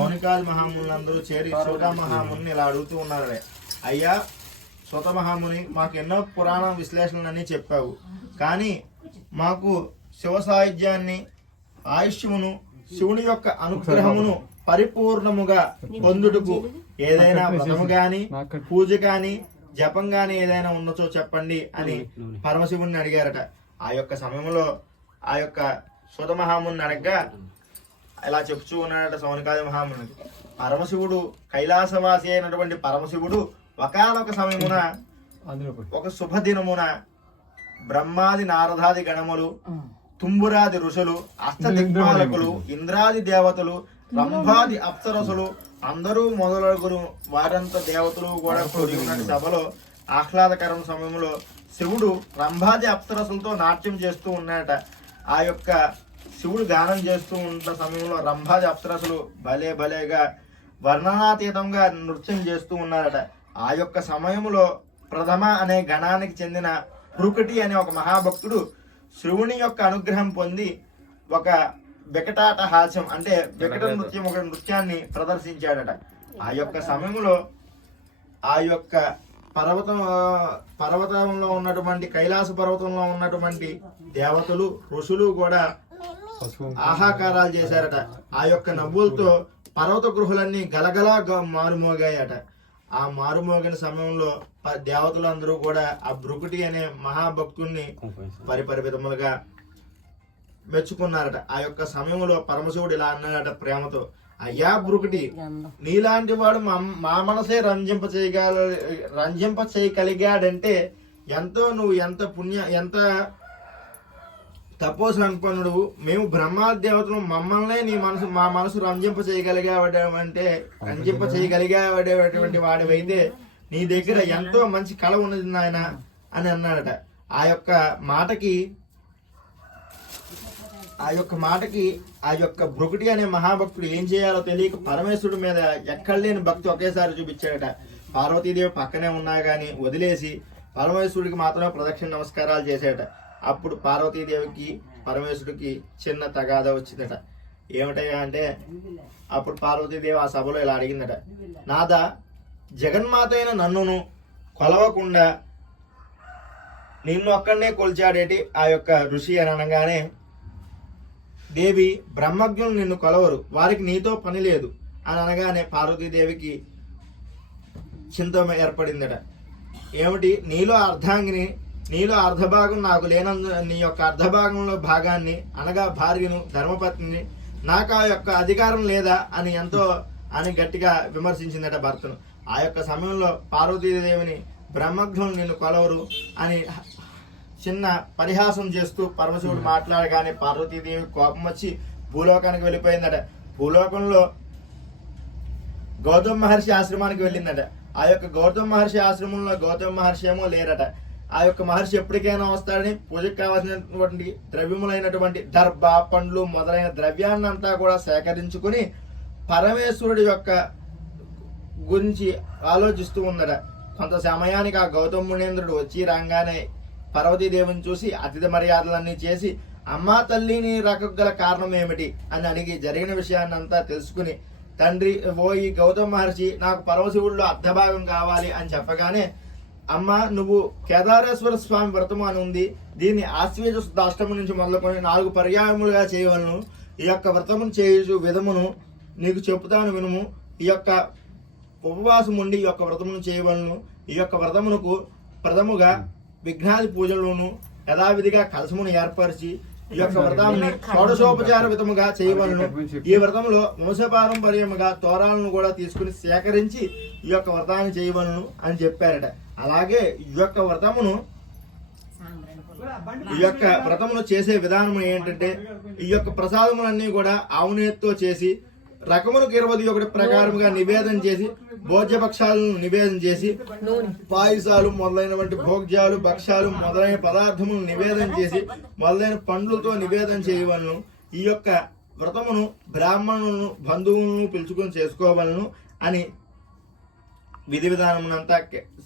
మౌనికాది మహామునులందరూ చేరి సూత మహాముని ఇలా అడుగుతూ ఉన్నారు. అయ్యా సూత మహాముని, మాకు ఎన్నో పురాణ విశ్లేషణలన్నీ చెప్పావు, కానీ మాకు శివ సాహిత్యాన్ని, ఆయుష్యమును, శివుని యొక్క అనుగ్రహమును పరిపూర్ణముగా పొందుటకు ఏదైనా వ్రతము గాని, పూజ గాని, జపం గాని ఏదైనా ఉన్నచో చెప్పండి అని పరమశివుణ్ణి అడిగారట. ఆ యొక్క సమయంలో ఆ యొక్క సూత మహాముని అడగగా ఇలా చెప్తూ ఉన్నాడట సౌనకాది మహామునికి. పరమశివుడు, కైలాసవాసి అయినటువంటి పరమశివుడు ఒకానొక సమయమున ఒక శుభదినమున బ్రహ్మాది నారదాది గణములు, తుంబురాది ఋషులు, అష్టదిక్పాలకులు, ఇంద్రాది దేవతలు, రంభాది అప్సరసులు అందరూ మొదలగురు వారంత దేవతలు కూడా కూడి ఉన్న సభలో ఆహ్లాదకరం సమయంలో శివుడు రంభాది అప్సరసులతో నాట్యం చేస్తూ ఉన్నాడట. ఆ యొక్క శివుడు గానం చేస్తూ ఉన్న సమయంలో రంభాది అప్సరసులు భలే భలేగా వర్ణనాతీతంగా నృత్యం చేస్తూ ఉన్నారట. ఆ యొక్క సమయంలో ప్రథమ అనే గణానికి చెందిన భృకుటి అనే ఒక మహాభక్తుడు శివుని యొక్క అనుగ్రహం పొంది ఒక వికటాట హాస్యం అంటే వికట నృత్యం, ఒక నృత్యాన్ని ప్రదర్శించాడట. ఆ యొక్క సమయంలో ఆ యొక్క పర్వతంలో ఉన్నటువంటి కైలాస పర్వతంలో ఉన్నటువంటి దేవతలు, ఋషులు కూడా ఆహాకారాలు చేశారట. ఆ యొక్క నవ్వులతో పర్వత గృహలన్నీ గలగలా మారుమోగాయట. ఆ మారుమోగిన సమయంలో దేవతలందరూ కూడా ఆ భృకుటి అనే మహాభక్తుణ్ణి పరిపరివిధములుగా మెచ్చుకున్నారట. ఆ యొక్క సమయంలో పరమశివుడు ఇలా అన్నాడట ప్రేమతో, అయ్యా భృకుటి, నీలాంటి వాడు మా మనసే రంజింప చేయగలిగాడంటే నువ్వు ఎంత తపో సంపన్నుడు. మేము బ్రహ్మాది దేవతలు, మమ్మల్నే మా మనసు రంజింప చేయగలిగేటువంటి వాడివైతే నీ దగ్గర ఎంతో మంచి కళ ఉన్నది నాయన అని అన్నాడట. ఆ యొక్క మాటకి ఆ యొక్క భృకుటి అనే మహాభక్తుడు ఏం చేయాలో తెలియక పరమేశ్వరుడి మీద ఎక్కడ లేని భక్తి ఒకేసారి చూపించాడట. పార్వతీదేవి పక్కనే ఉన్నా గాని వదిలేసి పరమేశ్వరుడికి మాత్రమే ప్రదక్షిణ నమస్కారాలు చేశాడట. అప్పుడు పార్వతీదేవికి పరమేశ్వరుడికి చిన్న తగాద వచ్చిందట. ఏమిటయ్యా అంటే అప్పుడు పార్వతీదేవి ఆ సభలో ఇలా అడిగిందట, నాదా, జగన్మాత అయిన నన్నును కొలవకుండా నిన్ను ఒక్కడనే కొలిచాడేటి ఆ యొక్క ఋషి అని అనగానే, దేవి, బ్రహ్మజ్ఞులు నిన్ను కొలవరు, వారికి నీతో పని లేదు అని అనగానే పార్వతీదేవికి చింత ఏర్పడిందట. ఏమిటి, నీలో అర్ధాంగిని, నీలో అర్ధభాగం నాకు లేనందు నీ యొక్క అర్ధభాగంలో భాగాన్ని అనగా భార్యను, ధర్మపత్నిని, నాకు ఆ యొక్క అధికారం లేదా అని గట్టిగా విమర్శించిందట భర్తను. ఆ యొక్క సమయంలో పార్వతీదేవిని బ్రహ్మజ్ఞులు నిన్ను కొలవరు అని చిన్న పరిహాసం చేస్తూ పరమశివుడు మాట్లాడగానే పార్వతీదేవి కోపం వచ్చి భూలోకానికి వెళ్ళిపోయిందట. భూలోకంలో గౌతమ మహర్షి ఆశ్రమానికి వెళ్ళిందట. ఆ యొక్క గౌతమ మహర్షి ఆశ్రమంలో గౌతమ మహర్షి ఏమో లేరట. ఆ యొక్క మహర్షి ఎప్పటికైనా వస్తాడని పూజకు కావాల్సినటువంటి ద్రవ్యములైనటువంటి దర్భ, పండ్లు మొదలైన ద్రవ్యాన్నంతా కూడా సేకరించుకుని పరమేశ్వరుడి యొక్క గురించి ఆలోచిస్తూ ఉన్నట. కొంత సమయానికి ఆ గౌతమ మునీంద్రుడు వచ్చి రాగానే పార్వతీదేవిని చూసి అతిథి మర్యాదలన్నీ చేసి, అమ్మా తల్లి, నీ రకగల కారణం ఏమిటి అని అడిగి జరిగిన విషయాన్ని అంతా తెలుసుకుని, తండ్రి ఓ ఈ గౌతమ మహర్షి, నాకు పరమశివుడిలో అర్ధభాగం కావాలి అని చెప్పగానే, అమ్మ నువ్వు కేదారేశ్వర స్వామి వ్రతము అని ఉంది, దీన్ని ఆశ్వేజ అష్టమి నుంచి మొదలుకొని 4 పర్యాయములుగా చేయవలను. ఈ యొక్క వ్రతమును చేయు విధమును నీకు చెబుతాను వినుము. ఈ యొక్క ఉపవాసం ఉండి ఈ యొక్క వ్రతమును చేయవలను. ఈ యొక్క వ్రతమునకు ప్రథముగా విఘ్నాది పూజలను యథావిధిగా కలశమును ఏర్పరిచి ఈ యొక్క వ్రతాన్ని షోడశోపచార విధముగా చేయవలను. ఈ వ్రతంలో వంశపారంపర్యముగా తోరాలను కూడా తీసుకుని సేకరించి ఈ యొక్క వ్రతాన్ని చేయవలను అని చెప్పారట. అలాగే ఈ యొక్క వ్రతమును చేసే విధానం ఏంటంటే, ఈ యొక్క ప్రసాదములన్నీ కూడా ఆవునేతితో చేసి రకములకు 21 ప్రకారముగా నివేదన చేసి, భోజ్యభక్షాలను నివేదన చేసి, పాయసాలు మొదలైనటువంటి భోగ్యాలు, భక్ష్యాలు మొదలైన పదార్థములను నివేదన చేసి, మొదలైన పండ్లతో నివేదన చేయవలను. ఈ యొక్క వ్రతమును బ్రాహ్మణులను, బంధువులను పిలుచుకొని చేసుకోవలను అని విధి విధానమునంతా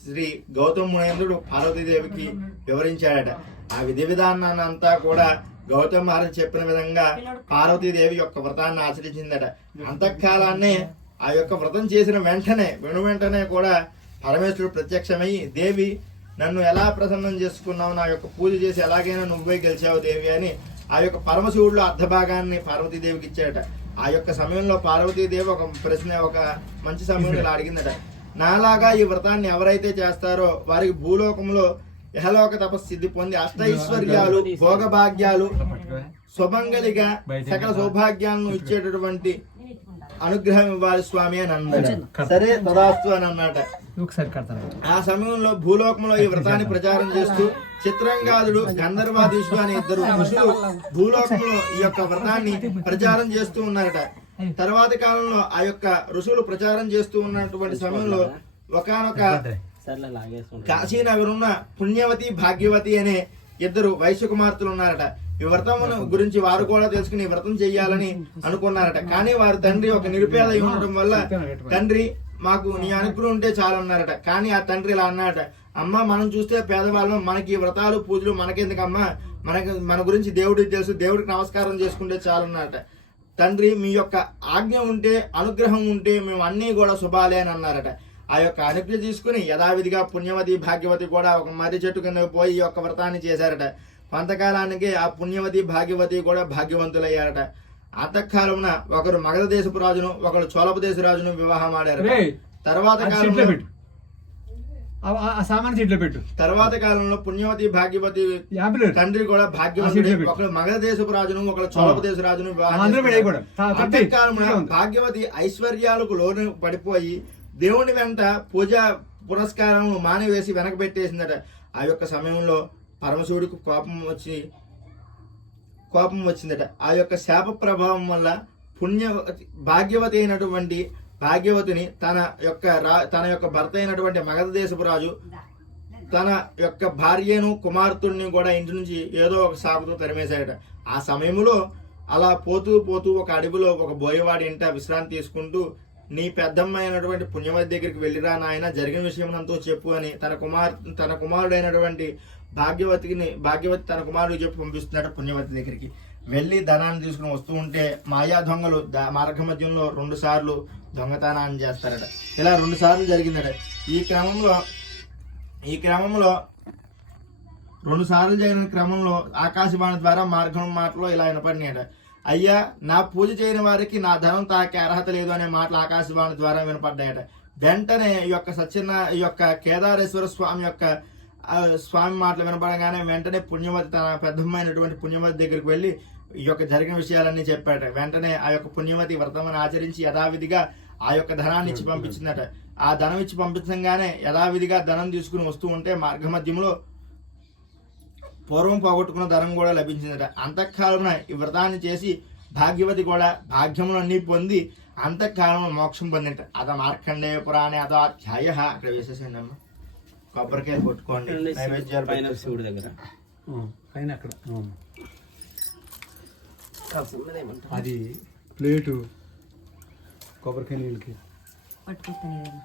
శ్రీ గౌతమ మునీంద్రుడు పార్వతీదేవికి వివరించాడట. ఆ విధి విధానాన్ని అంతా కూడా గౌతమ మహర్షి చెప్పిన విధంగా పార్వతీదేవి యొక్క వ్రతాన్ని ఆచరించిందట. అంతఃకాలాన్నే ఆ యొక్క వ్రతం చేసిన వెంటనే కూడా పరమేశ్వరుడు ప్రత్యక్షమై, దేవి నన్ను ఎలా ప్రసన్నం చేసుకున్నావు, నా యొక్క పూజ చేసి ఎలాగైనా నువ్వే గెలిచావు దేవి అని ఆ యొక్క పరమశివుడిలో అర్ధభాగాన్ని పార్వతీదేవికి ఇచ్చాడట. ఆ యొక్క సమయంలో పార్వతీదేవి ఒక మంచి సమయంలో ఇలా అడిగిందట, నాలాగా ఈ వ్రతాన్ని ఎవరైతే చేస్తారో వారికి భూలోకంలో యహలోక తపస్సిద్ధి పొంది అష్టైశ్వర్యాలు, భోగభాగ్యాలు, సుమంగళిగా సకల సౌభాగ్యాలను ఇచ్చేటటువంటి అనుగ్రహం ఇవ్వాలి స్వామి అని అన్నాడు. సరే తదాస్తు అని అన్నట. ఆ సమయంలో భూలోకంలో ఈ వ్రతాన్ని ప్రచారం చేస్తూ చిత్రంగాదుడు, గంధర్వాదీశు అనే ఇద్దరు ఋషులు భూలోకంలో ఈ యొక్క వ్రతాన్ని ప్రచారం చేస్తూ ఉన్నారట. తర్వాతి కాలంలో ఆ యొక్క ఋషులు ప్రచారం చేస్తూ ఉన్నటువంటి సమయంలో ఒకానొక కాశీనగరున్న పుణ్యవతి, భాగ్యవతి అనే ఇద్దరు వైశ్య కుమార్తెలు ఉన్నారట. ఈ వ్రతం గురించి వారు కూడా తెలుసుకుని వ్రతం చెయ్యాలని అనుకున్నారట. కానీ వారి తండ్రి ఒక నిరుపేద ఉండటం వల్ల తండ్రి మాకు నీ అనుగ్రహం ఉంటే చాలు అన్నారట. కానీ ఆ తండ్రి ఇలా అన్నారట, అమ్మ మనం చూస్తే పేదవాళ్ళం, మనకి వ్రతాలు పూజలు మనకెందుకమ్మా, మన గురించి దేవుడికి తెలుసు, దేవుడికి నమస్కారం చేసుకుంటే చాలు అన్నారట. తండ్రి మీ యొక్క ఆజ్ఞ ఉంటే, అనుగ్రహం ఉంటే మేము అన్నీ కూడా శుభాలే అని అన్నారట. ఆ యొక్క అనుజ్ఞ తీసుకుని యథావిధిగా పుణ్యవతి, భాగ్యవతి కూడా ఒక మర్రి చెట్టు కింద పోయి ఈ యొక్క వ్రతాన్ని చేశారట. కొంతకాలానికి ఆ పుణ్యవతి, భాగ్యవతి కూడా భాగ్యవంతులయ్యారట. అంతఃకాలమున ఒకరు మగధ దేశపు రాజును, ఒకరు చోళపు దేశ రాజును వివాహం ఆడారు. తర్వాత కాలంలో పుణ్యవతి, భాగ్యవతి తండ్రి కూడా భాగ్యవంతుడు. ఒకరు మగధ దేశపు రాజును, ఒకరు చోళపు దేశ రాజును వివాహం. అంతఃకాలమున భాగ్యవతి ఐశ్వర్యాలకు లోను పడిపోయి దేవుని వెంట పూజా పురస్కారం మానివేసి వెనక పెట్టేసిందట. ఆ యొక్క సమయంలో పరమశివుడికి కోపం వచ్చిందట. ఆ యొక్క శాప ప్రభావం వల్ల భాగ్యవతి అయినటువంటి భాగ్యవతిని తన యొక్క భర్త అయినటువంటి మగధ దేశపు రాజు తన యొక్క భార్యను, కుమార్తెని కూడా ఇంటి నుంచి ఏదో ఒక శాపతో తరిమేశాడట. ఆ సమయంలో అలా పోతూ ఒక అడవిలో ఒక బోయవాడి ఇంట విశ్రాంతి తీసుకుంటూ, నీ పెద్దమ్మ అయినటువంటి పుణ్యవతి దగ్గరికి వెళ్ళిరా నాయన, జరిగిన విషయం అంతా చెప్పు అని తన కుమారుడైనటువంటి భాగ్యవతి తన కుమారుడికి చెప్పి పంపిస్తున్నాడు పుణ్యవతి దగ్గరికి. వెళ్ళి ధనాన్ని తీసుకుని వస్తూ ఉంటే మాయా దొంగలు మార్గ మధ్యంలో 2 సార్లు దొంగతనాన్ని చేస్తారట. ఇలా 2 సార్లు జరిగిందట. ఈ క్రమంలో 2 సార్లు జరిగిన క్రమంలో ఆకాశవాణి ద్వారా మార్గం మాటలో ఇలా వినపడినాయట, అయ్యా నా పూజ చేయని వారికి నా ధనం తాకే అర్హత లేదు అనే మాటలు ఆకాశవాణి ద్వారా వినపడ్డాయట. వెంటనే ఈ యొక్క కేదారేశ్వర స్వామి మాటలు వినపడగానే వెంటనే పుణ్యవతి తన పెద్దమ్మైనటువంటి పుణ్యవతి దగ్గరికి వెళ్ళి ఈ యొక్క జరిగిన విషయాలన్నీ చెప్పాట. వెంటనే ఆ యొక్క పుణ్యవతి వ్రతమని ఆచరించి యథావిధిగా ఆ యొక్క ధనాన్ని ఇచ్చి పంపించిందట. ఆ ధనం ఇచ్చి పంపించగానే యథావిధిగా ధనం తీసుకుని వస్తూ ఉంటే మార్గ మధ్యంలో పూర్వం పోగొట్టుకున్న ధనం కూడా లభించిందట. అంతఃకాలమున ఈ వ్రతాన్ని చేసి భాగ్యవతి కూడా భాగ్యములన్నీ పొంది అంతఃకాలంలో మోక్షం పొందింట. అత మార్కండేయ పురాణే అధ్యాయ. అక్కడ వేసేసండి అమ్మ, కొబ్బరికాయలు కొట్టుకోండి, నైవేద్యాలు శివుడి దగ్గర అక్కడ అది ప్లేటు కొబ్బరికాయ నీళ్ళకి పట్టుకొస్తాను